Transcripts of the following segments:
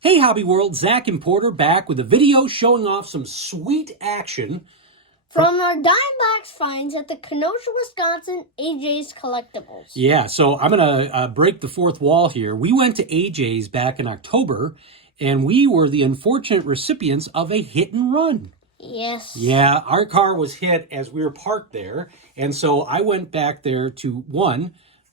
Hey Hobby World, Zach and Porter back with a video showing off some sweet action from our dime box finds at the Kenosha, Wisconsin, AJ's Collectibles. Yeah, so I'm going to break the fourth wall here. We went to AJ's back in October, and we were the unfortunate recipients of a hit and run. Yes. Yeah, our car was hit as we were parked there, and so I went back there to,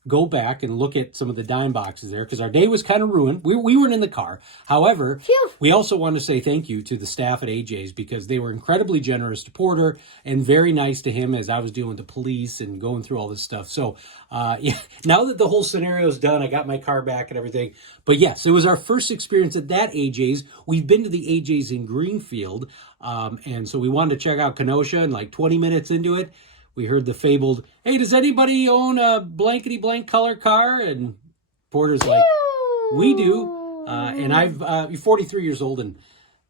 go back and look at some of the dime boxes there because our day was kind of ruined. We weren't in the car. However, we also want to say thank you to the staff at AJ's because they were incredibly generous to Porter and very nice to him as I was dealing with the police and going through all this stuff. So yeah, now that the whole scenario is done, I got my car back and everything. But yes, it was our first experience at that AJ's. We've been to the AJ's in Greenfield, and so we wanted to check out Kenosha, and like 20 minutes into it, we heard the fabled, hey, does anybody own a blankety-blank color car? And Porter's like, we do. And I'm 43 years old, and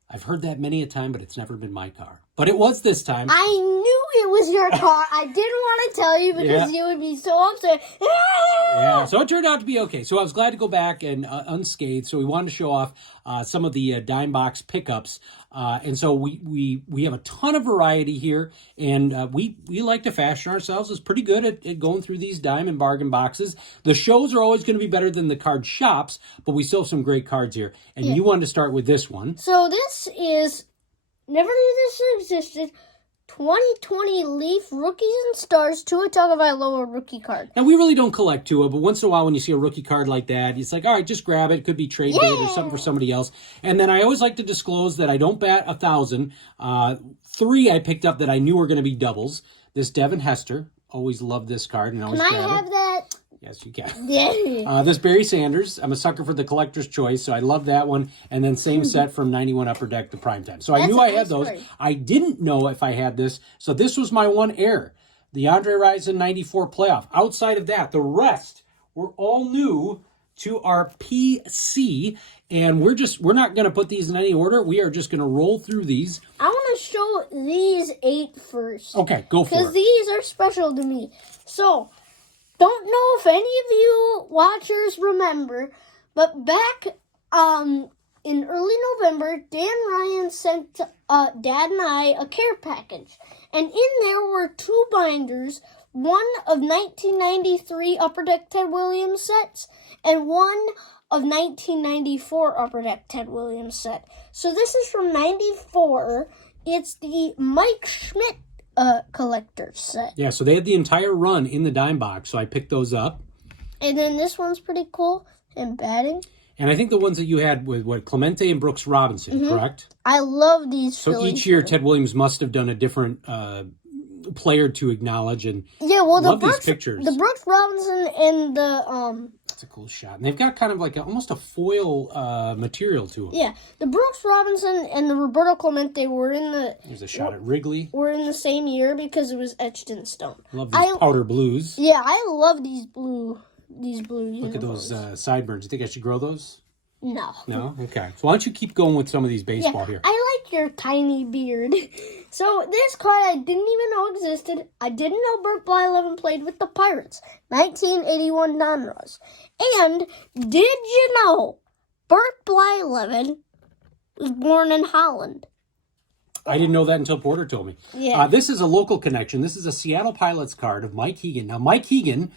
I've heard that many a time, but it's never been my car. But it was this time. I knew it was your car. I didn't want to tell you because you would be so upset. Yeah, so it turned out to be okay. So I was glad to go back and unscathed. So we wanted to show off some of the dime box pickups. And so we have a ton of variety here. And we like to fashion ourselves as pretty good at going through these dime and bargain boxes. The shows are always going to be better than the card shops, but we still have some great cards here. And you wanted to start with this one. So this is, never knew this existed, 2020 Leaf Rookies and Stars Tua Tagovailoa rookie card. Now, we really don't collect Tua, but once in a while when you see a rookie card like that, it's like, all right, just grab it. It could be trade bait or something for somebody else. And then I always like to disclose that I don't bat 1,000. 3 I picked up that I knew were going to be doubles. This Devin Hester. Always loved this card. And always Can I have that? Yes, you can. Yeah. This Barry Sanders. I'm a sucker for the collector's choice, so I love that one. And then same set from 91 Upper Deck to Primetime. So I knew I had those. I didn't know if I had this. So this was my one error. The Andre Rison 94 playoff. Outside of that, the rest were all new to our PC. And we're not going to put these in any order. We are just going to roll through these. I want to show these 8 first. Okay, go for it. Because these are special to me. So, don't know if any of you watchers remember, but back in early November, Dan Ryan sent Dad and I a care package. And in there were 2 binders, one of 1993 Upper Deck Ted Williams sets, and one of 1994 Upper Deck Ted Williams set. So this is from 94. It's the Mike Schmidt collector's set. Yeah, so they had the entire run in the dime box, so I picked those up. And then this one's pretty cool and batting. And I think the ones that you had with Clemente and Brooks Robinson, correct? I love these. So each year, Ted Williams must have done a different player to acknowledge, and love these pictures. The Brooks Robinson and the That's a cool shot, and they've got kind of like almost a foil material to them. Yeah, the Brooks Robinson and the Roberto Clemente were in the. There's a shot at Wrigley. Were in the same year because it was etched in stone. Love these powder blues. Yeah, I love these blue. Look at those sideburns. You think I should grow those? No. No? Okay. So why don't you keep going with some of these baseball here? I like your tiny beard. So this card I didn't even know existed. I didn't know Burt Blyleven played with the Pirates. 1981 Donruss. And did you know Burt Blyleven was born in Holland? I didn't know that until Porter told me. Yeah. This is a local connection. This is a Seattle Pilots card of Mike Hegan. Now, Mike Hegan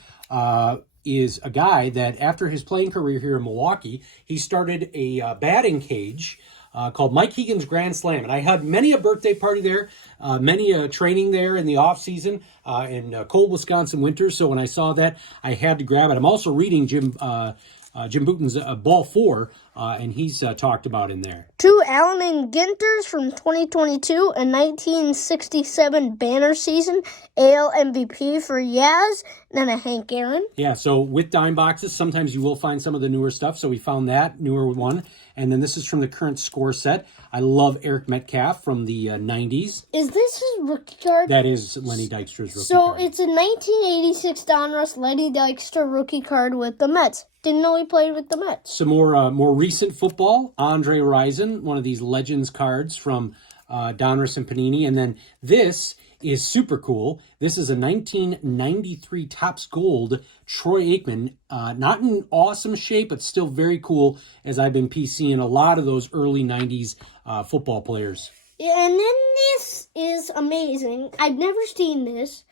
is a guy that after his playing career here in Milwaukee, he started a batting cage called Mike Hegan's Grand Slam. And I had many a birthday party there, many a training there in the off season in cold Wisconsin winters. So when I saw that, I had to grab it. I'm also reading Jim Bouton's Ball 4, and he's talked about in there. 2 Allen and Ginters from 2022 and 1967 banner season. AL MVP for Yaz, and then a Hank Aaron. Yeah, so with dime boxes, sometimes you will find some of the newer stuff. So we found that newer one. And then this is from the current score set. I love Eric Metcalf from the 90s. Is this his rookie card? That is Lenny Dykstra's rookie card. So it's a 1986 Donruss Lenny Dykstra rookie card with the Mets. Didn't know he played with the Mets. Some more recent football. Andre Rison, one of these Legends cards from Donruss and Panini. And then this is super cool. This is a 1993 Topps Gold Troy Aikman. Not in awesome shape, but still very cool, as I've been PCing a lot of those early 90s football players. And then this is amazing. I've never seen this.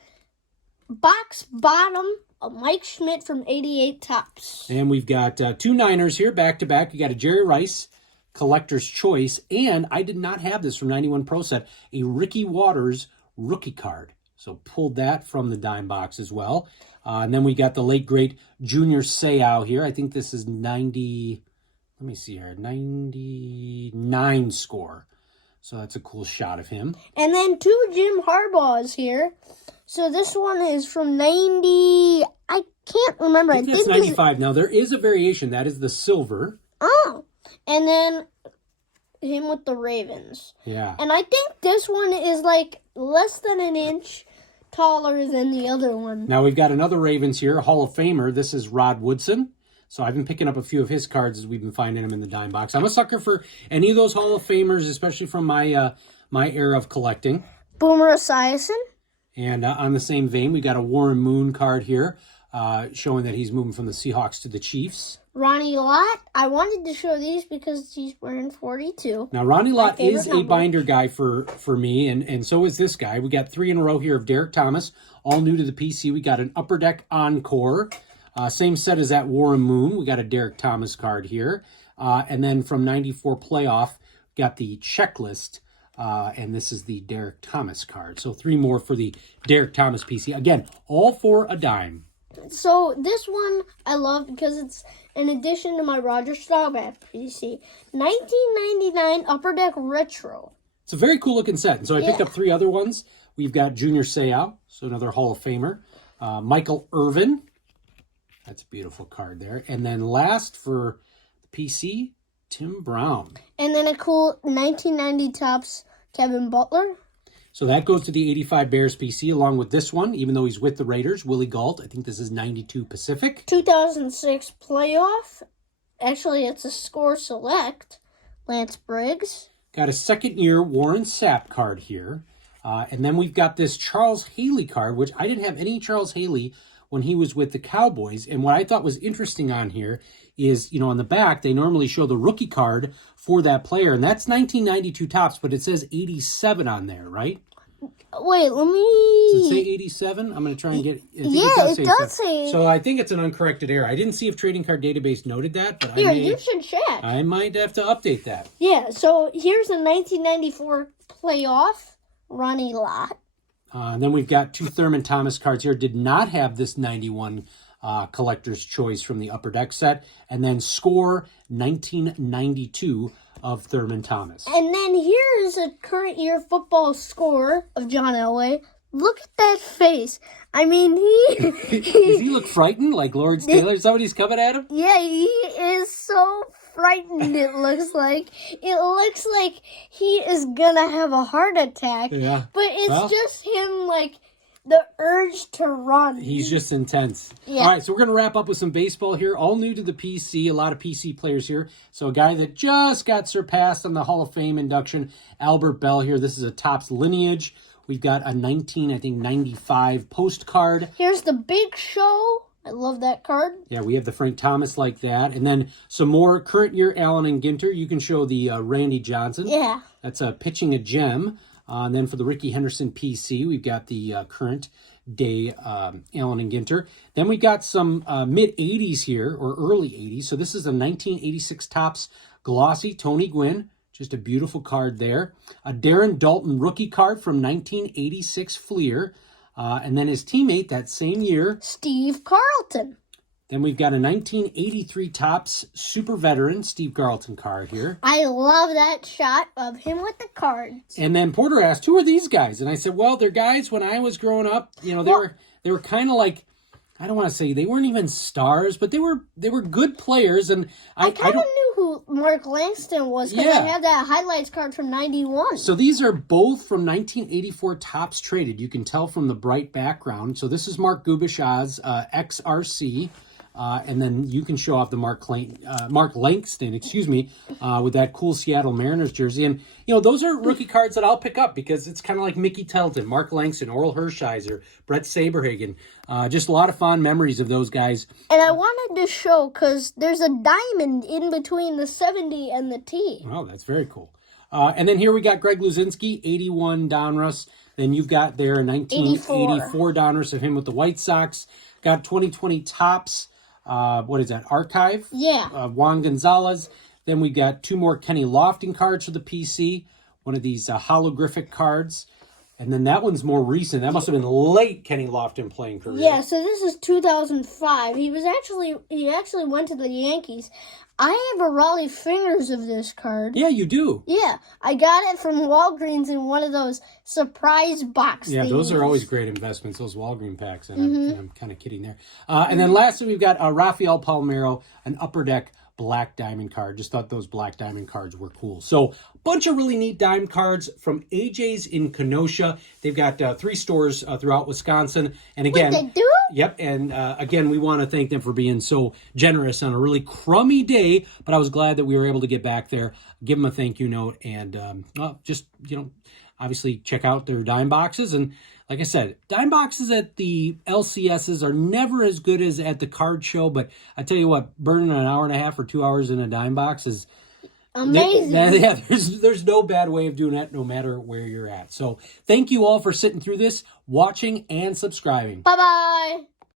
Box bottom of Mike Schmidt from 88 Topps. And we've got 2 Niners here back to back. You got a Jerry Rice Collector's Choice, and I did not have this from 91 Pro Set, a Ricky Waters rookie card. So pulled that from the dime box as well. And then we got the late great Junior Seau here. I think this is 90, let me see here, 99 score. So that's a cool shot of him. And then 2 Jim Harbaughs here. So this one is from 90, I can't remember. I think that's 95. Now there is a variation. That is the silver. Oh. And then him with the Ravens. Yeah. And I think this one is like less than an inch taller than the other one. Now we've got another Ravens here, Hall of Famer. This is Rod Woodson. So I've been picking up a few of his cards as we've been finding them in the dime box. I'm a sucker for any of those Hall of Famers, especially from my my era of collecting. Boomer Esiason. And on the same vein, we got a Warren Moon card here, showing that he's moving from the Seahawks to the Chiefs. Ronnie Lott. I wanted to show these because he's wearing 42. Now, Ronnie Lott is number. a binder guy for me, and so is this guy. We got 3 in a row here of Derek Thomas, all new to the PC. We got an Upper Deck Encore. Same set as that Warren Moon. We got a Derek Thomas card here. And then from 94 Playoff, got the Checklist. And this is the Derek Thomas card. So 3 more for the Derek Thomas PC. Again, all for a dime. So this one I love because it's an addition to my Roger Staubach PC. 1999 Upper Deck Retro. It's a very cool looking set. And so I picked up 3 other ones. We've got Junior Seau, so another Hall of Famer. Michael Irvin. That's a beautiful card there. And then last for the PC, Tim Brown. And then a cool 1990 Topps Kevin Butler. So that goes to the 85 Bears PC along with this one, even though he's with the Raiders, Willie Gault. I think this is 92 Pacific. 2006 Playoff. Actually, it's a Score Select. Lance Briggs. Got a second-year Warren Sapp card here. And then we've got this Charles Haley card, which I didn't have any Charles Haley when he was with the Cowboys. And what I thought was interesting on here is, you know, on the back, they normally show the rookie card for that player. And that's 1992 Topps, but it says 87 on there, right? Wait, let me... Does it say 87? I'm going to try and get... It does say... So I think it's an uncorrected error. I didn't see if Trading Card Database noted that, but Here, you should check. I might have to update that. Yeah, so here's a 1994 Playoff, Ronnie Lott. And then we've got 2 Thurman Thomas cards here. Did not have this 91 Collector's Choice from the Upper Deck set. And then Score 1992 of Thurman Thomas. And then here is a current year football score of John Elway. Look at that face. I mean, Does he look frightened like Lawrence Taylor? Somebody's coming at him? Yeah, he is so frightened, it looks like. It looks like he is gonna have a heart attack. Yeah. But it's just him, like, the urge to run. He's just intense. Yeah. All right, so we're going to wrap up with some baseball here. All new to the PC, a lot of PC players here. So a guy that just got surpassed on the Hall of Fame induction, Albert Bell here. This is a Topps lineage. We've got a 95 postcard. Here's the Big Show. I love that card. Yeah, we have the Frank Thomas like that. And then some more current year Allen and Ginter. You can show the Randy Johnson. Yeah. That's pitching a gem. And then for the Ricky Henderson PC, we've got the current day Allen and Ginter. Then we got some mid-80s here, or early 80s. So this is a 1986 Topps Glossy Tony Gwynn. Just a beautiful card there. A Darren Dalton rookie card from 1986 Fleer. And then his teammate that same year, Steve Carlton. Then we've got a 1983 Topps Super Veteran Steve Carlton card here. I love that shot of him with the cards. And then Porter asked, who are these guys? And I said, well, they're guys when I was growing up. You know, they were kind of like, I don't want to say they weren't even stars, but they were good players. And I kind of knew who Mark Langston was because I had that highlights card from 91. So these are both from 1984 Topps traded. You can tell from the bright background. So this is Mark Gubishaz's XRC. And then you can show off the Mark Langston, with that cool Seattle Mariners jersey. And, those are rookie cards that I'll pick up because it's kind of like Mickey Telton, Mark Langston, Oral Hershiser, Brett Saberhagen. Just a lot of fond memories of those guys. And I wanted to show, because there's a diamond in between the 70 and the T. Oh, that's very cool. And then here we got Greg Luzinski, 81 Donruss. Then you've got there 1984 Donruss of him with the White Sox. Got 2020 Topps. What is that? Archive? Yeah. Juan Gonzalez. Then we got 2 more Kenny Lofton cards for the PC. One of these holographic cards. And then that one's more recent. That must have been late Kenny Lofton playing career. Yeah, so this is 2005. He actually went to the Yankees. I have a Raleigh Fingers of this card. Yeah, you do. Yeah, I got it from Walgreens in one of those surprise box Yeah, things. those are always great investments, those Walgreens packs. And I'm kind of kidding there. And then lastly, we've got Rafael Palmeiro, an Upper Deck black diamond card. Just thought those black diamond cards were cool. So a bunch of really neat diamond cards from AJ's in Kenosha. They've got 3 stores throughout Wisconsin. And again, Wait, they do? Yep. And again, we want to thank them for being so generous on a really crummy day. But I was glad that we were able to get back there, give them a thank you note, and obviously check out their dime boxes. And like I said, dime boxes at the LCSs are never as good as at the card show. But I tell you what, burning an hour and a half or 2 hours in a dime box is amazing. Yeah, there's no bad way of doing that, no matter where you're at. So thank you all for sitting through this, watching, and subscribing. Bye-bye.